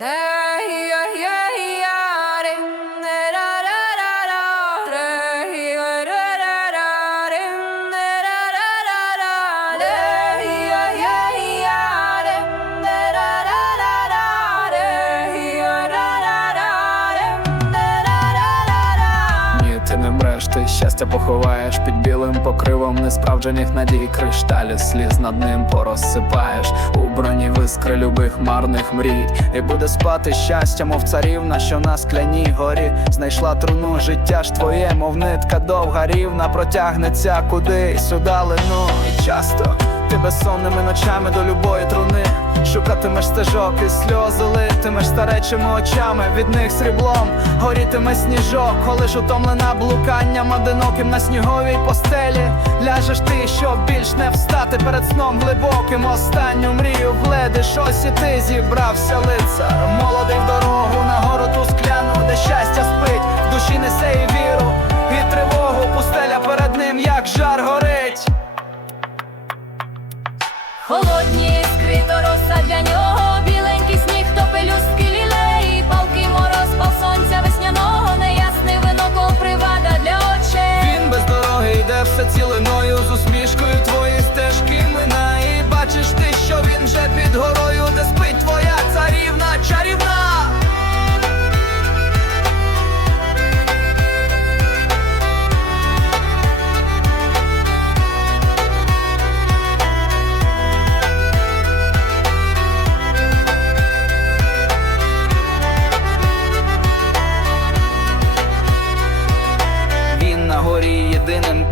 There щастя поховаєш під білим покривом несправджених надій. Кришталі сліз над ним порозсипаєш. У броні вискри любих марних мрій. І буде спати щастя, мов царівна, що на скляній горі. Знайшла труну життя ж твоє, мов нитка довга рівна, протягнеться куди, сюда лину І часто ти безсонними ночами до любої труни. Шукатимеш стежок і сльози литимеш старечими очами. Від них сріблом горітиме сніжок, коли ж утомлена блуканням одиноким на сніговій постелі Ляжеш ти, щоб більш не встати перед сном глибоким. Останню мрію вледиш, ось і ти зібрався лицар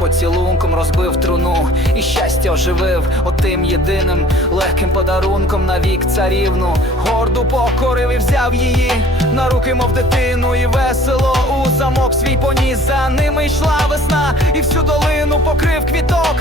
поцілунком розбив труну і щастя оживив отим єдиним легким подарунком на вік царівну. Горду покорив і взяв її на руки, мов дитину, і весело у замок свій поніс. За ними йшла весна, і всю долину покрив квіток.